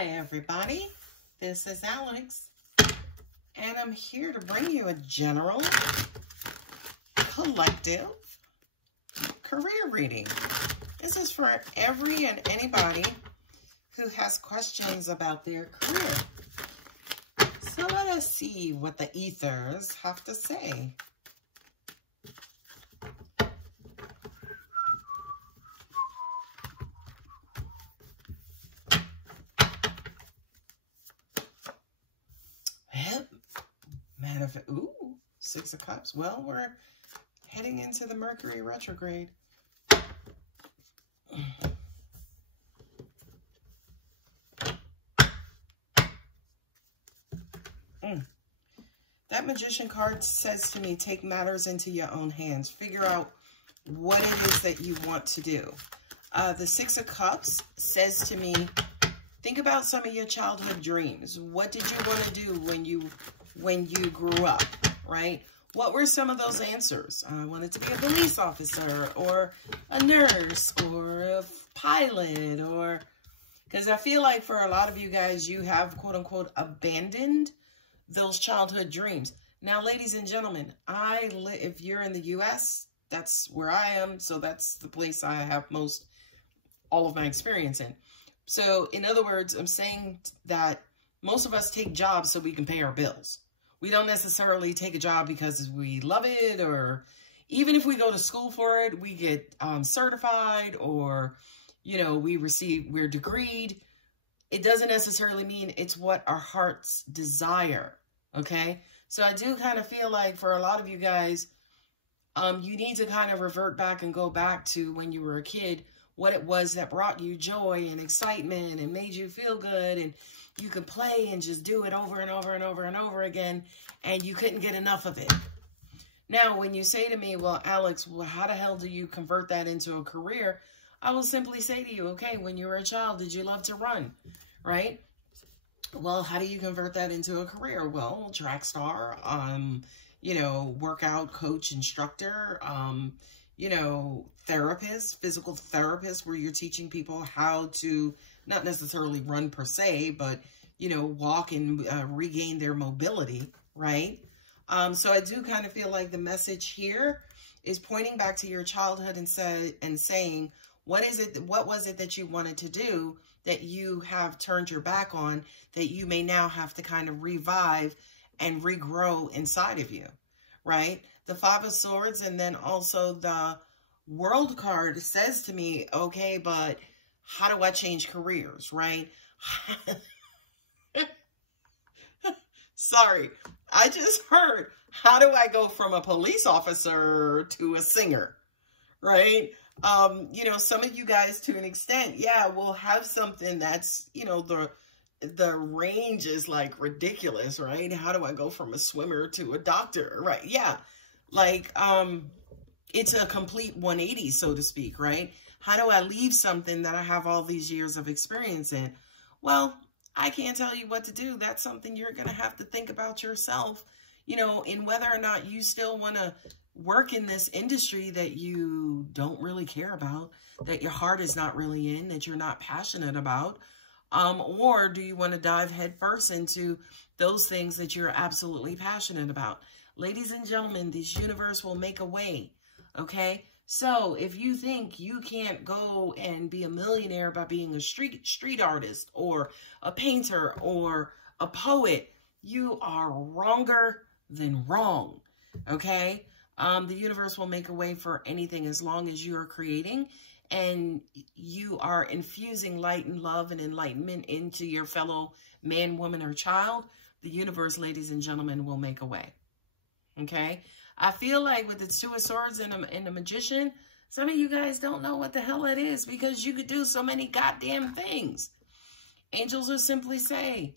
Hi everybody, this is Alex, and I'm here to bring you a general, collective career reading. This is for every and anybody who has questions about their career. So let us see what the ethers have to say. Ooh, Six of Cups. Well, we're heading into the Mercury retrograde. That Magician card says to me, take matters into your own hands. Figure out what it is that you want to do. The Six of Cups says to me, think about some of your childhood dreams. What did you want to do when you grew up, right? What were some of those answers? I wanted to be a police officer or a nurse or a pilot, or because I feel like for a lot of you guys, you have quote unquote abandoned those childhood dreams. Now, ladies and gentlemen, if you're in the US, that's where I am. So that's the place I have all of my experience in. So in other words, I'm saying that most of us take jobs so we can pay our bills. We don't necessarily take a job because we love it, or even if we go to school for it, we get certified, or, you know, we're degreed. It doesn't necessarily mean it's what our hearts desire, okay? So I do kind of feel like for a lot of you guys, you need to kind of revert back and go back to when you were a kid, what it was that brought you joy and excitement and made you feel good, and you could play and just do it over and over and over and over again, and you couldn't get enough of it. Now, when you say to me, well, Alex, well, how the hell do you convert that into a career? I will simply say to you, okay, when you were a child, did you love to run, right? Well, how do you convert that into a career? Well, track star, you know, workout coach, instructor, you know, therapist, physical therapist, where you're teaching people how to not necessarily run per se, but, you know, walk and regain their mobility, right? So I do kind of feel like the message here is pointing back to your childhood and saying, what was it that you wanted to do that you have turned your back on, that you may now have to kind of revive and regrow inside of you, right? The Five of Swords, and then also the World card says to me, okay, but how do I change careers, right? Sorry, I just heard, how do I go from a police officer to a singer, right? You know, some of you guys, to an extent, yeah, will have something that's, you know, the range is like ridiculous, right? How do I go from a swimmer to a doctor, right? Yeah, like, it's a complete 180, so to speak, right? How do I leave something that I have all these years of experience in? Well, I can't tell you what to do. That's something you're going to have to think about yourself, you know, in whether or not you still want to work in this industry that you don't really care about, that your heart is not really in, that you're not passionate about, or do you want to dive headfirst into those things that you're absolutely passionate about? Ladies and gentlemen, this universe will make a way, okay? So if you think you can't go and be a millionaire by being a street artist or a painter or a poet, you are wronger than wrong, okay? The universe will make a way for anything as long as you are creating and you are infusing light and love and enlightenment into your fellow man, woman, or child. The universe, ladies and gentlemen, will make a way, okay? I feel like with the Two of Swords and the Magician, some of you guys don't know what the hell it is because you could do so many goddamn things. Angels will simply say,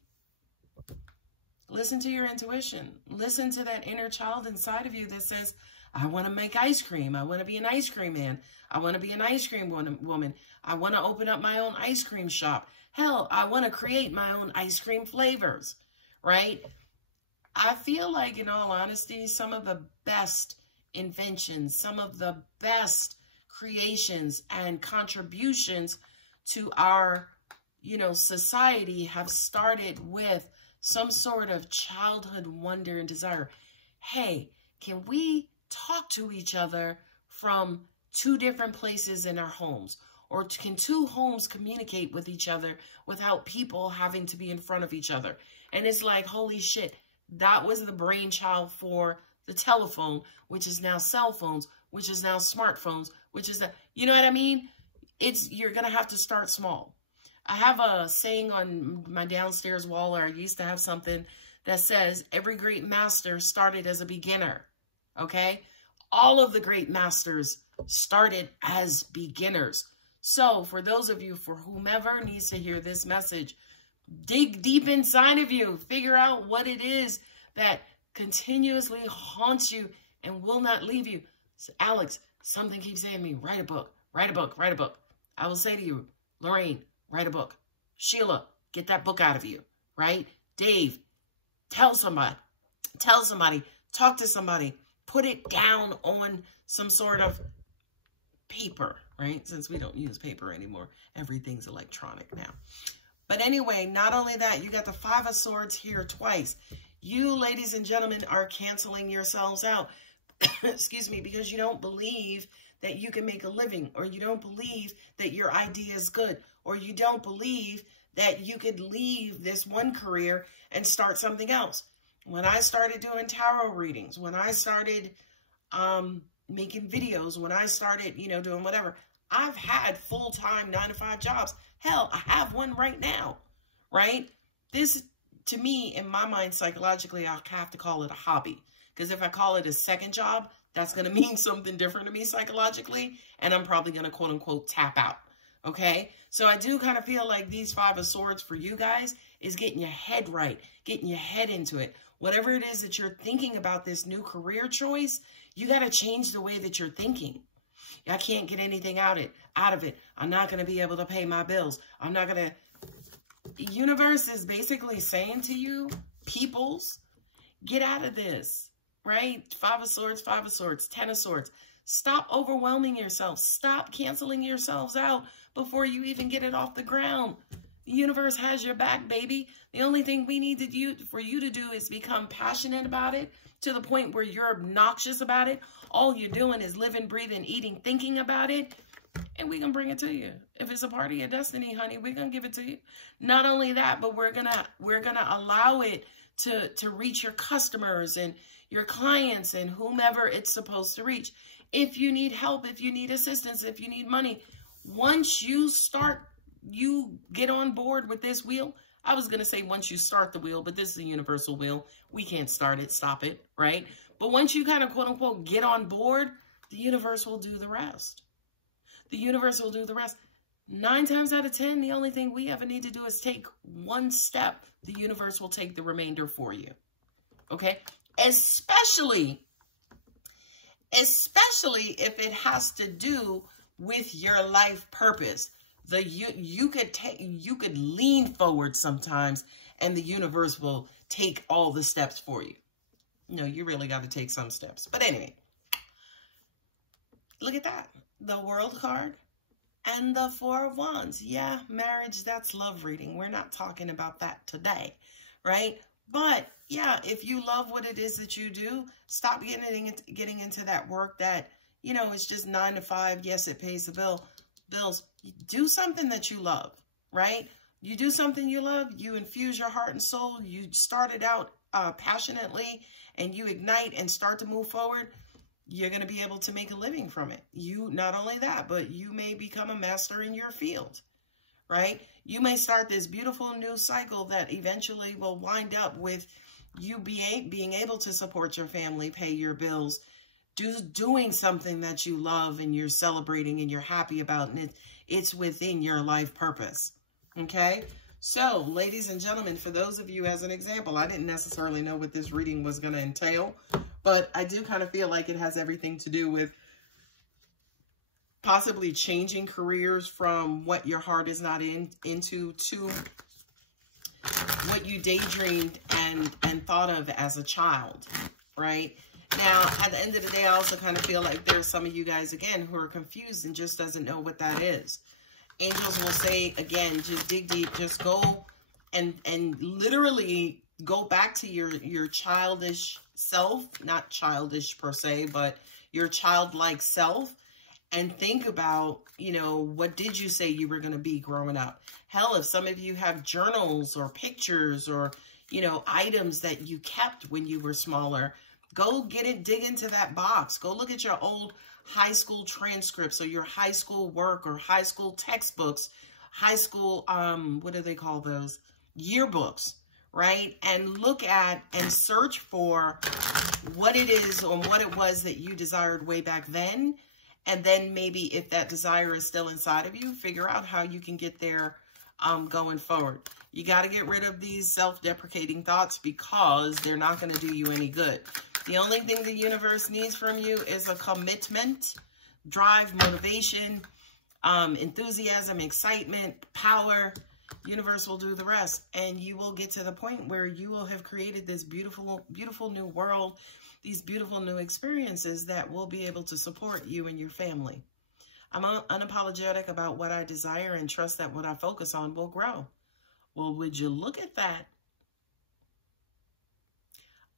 listen to your intuition. Listen to that inner child inside of you that says, I want to make ice cream. I want to be an ice cream man. I want to be an ice cream woman. I want to open up my own ice cream shop. Hell, I want to create my own ice cream flavors, right? I feel like, in all honesty, some of the best inventions, some of the best creations and contributions to our you know, society have started with some sort of childhood wonder and desire. Hey, can we talk to each other from two different places in our homes? Or can two homes communicate with each other without people having to be in front of each other? And it's like, holy shit, that was the brainchild for the telephone, which is now cell phones, which is now smartphones, which is, you know what I mean? You're going to have to start small. I have a saying on my downstairs wall, or I used to have something that says, every great master started as a beginner, okay? All of the great masters started as beginners. So for those of you, for whomever needs to hear this message, dig deep inside of you. Figure out what it is that continuously haunts you and will not leave you. So Alex, something keeps saying to me, write a book, write a book, write a book. I will say to you, Lorraine, write a book. Sheila, get that book out of you, right? Dave, tell somebody, talk to somebody, put it down on some sort of paper, right? Since we don't use paper anymore, everything's electronic now. But anyway, not only that, you got the Five of Swords here twice. You, ladies and gentlemen, are canceling yourselves out, excuse me, because you don't believe that you can make a living, or you don't believe that your idea is good, or you don't believe that you could leave this one career and start something else. When I started doing tarot readings, when I started making videos, when I started, you know, doing whatever, I've had full-time 9-to-5 jobs. Hell, I have one right now, right? This, to me, in my mind, psychologically, I have to call it a hobby. Because if I call it a second job, that's going to mean something different to me psychologically. And I'm probably going to, quote unquote, tap out. Okay? So I do kind of feel like these Five of Swords for you guys is getting your head right. Getting your head into it. Whatever it is that you're thinking about this new career choice, you got to change the way that you're thinking. I can't get anything out of it. I'm not going to be able to pay my bills. I'm not going to... The universe is basically saying to you, peoples, get out of this, right? Five of Swords, Ten of Swords. Stop overwhelming yourself. Stop canceling yourselves out before you even get it off the ground. The universe has your back, baby. The only thing we need for you to do is become passionate about it to the point where you're obnoxious about it. All you're doing is living, breathing, eating, thinking about it. And we can bring it to you. If it's a part of your destiny, honey, we're going to give it to you. Not only that, but we're going to allow it to reach your customers and your clients and whomever it's supposed to reach. If you need help, if you need assistance, if you need money, once you get on board with this wheel, I was going to say once you start the wheel, but this is a universal wheel. We can't start it, stop it, right? But once you kind of, quote unquote, get on board, the universe will do the rest. The universe will do the rest. 9 times out of 10, the only thing we ever need to do is take one step. The universe will take the remainder for you. Okay? Especially if it has to do with your life purpose. You could lean forward sometimes and the universe will take all the steps for you. No, you really got to take some steps. But anyway, look at that. The World card and the Four of Wands. Yeah, marriage, that's love reading. We're not talking about that today, right? But yeah, if you love what it is that you do, stop getting into that work that, you know, it's just 9 to 5. Yes, it pays the bills. Do something that you love, right? You do something you love, you infuse your heart and soul, you start it out passionately, and you ignite and start to move forward. You're going to be able to make a living from it. You, not only that, but you may become a master in your field, right? You may start this beautiful new cycle that eventually will wind up with you being able to support your family, pay your bills, doing something that you love and you're celebrating and you're happy about, and it's within your life purpose, okay? So, ladies and gentlemen, for those of you, as an example, I didn't necessarily know what this reading was going to entail, but I do kind of feel like it has everything to do with possibly changing careers from what your heart is not into to what you daydreamed and thought of as a child, right? Now, at the end of the day, I also kind of feel like there's some of you guys, again, who are confused and just doesn't know what that is. angels will say, again, just dig deep, just go and literally go back to your childish self, not childish per se, but your childlike self, and think about, you know, what did you say you were going to be growing up? Hell, if some of you have journals or pictures or, you know, items that you kept when you were smaller, go get it, dig into that box. Go look at your old high school transcripts or your high school work or high school textbooks, high school, what do they call those? Yearbooks, right? And look at and search for what it is or what it was that you desired way back then. And then maybe if that desire is still inside of you, figure out how you can get there going forward. You got to get rid of these self-deprecating thoughts because they're not going to do you any good. The only thing the universe needs from you is a commitment, drive, motivation, enthusiasm, excitement, power. Universe will do the rest. And you will get to the point where you will have created this beautiful, beautiful new world, these beautiful new experiences that will be able to support you and your family. I'm unapologetic about what I desire and trust that what I focus on will grow. Well, would you look at that?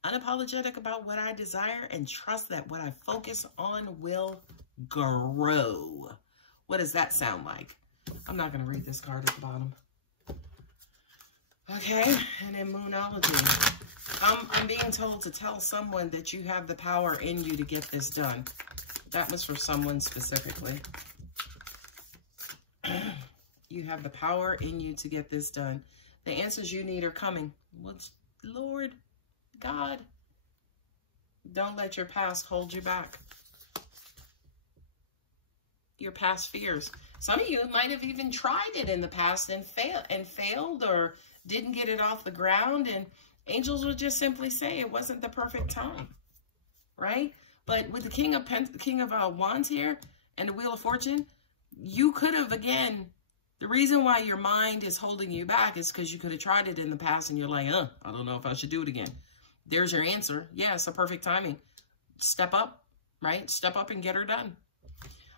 Unapologetic about what I desire and trust that what I focus on will grow. What does that sound like? I'm not going to read this card at the bottom. Okay, and then Moonology. I'm being told to tell someone that you have the power in you to get this done. That was for someone specifically. You have the power in you to get this done. The answers you need are coming. What's, Lord, God, don't let your past hold you back. Your past fears. Some of you might have even tried it in the past and failed or didn't get it off the ground, and angels would just simply say it wasn't the perfect time, right? But with the King of Wands here and the Wheel of Fortune, you could have, again, the reason why your mind is holding you back is because you could have tried it in the past and you're like, I don't know if I should do it again. There's your answer. Yeah, it's the perfect timing. Step up, right? Step up and get her done.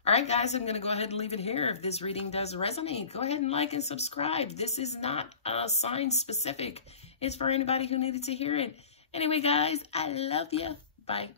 All right, guys, I'm going to go ahead and leave it here. If this reading does resonate, go ahead and like and subscribe. This is not sign specific. It's for anybody who needed to hear it. Anyway, guys, I love you. Bye.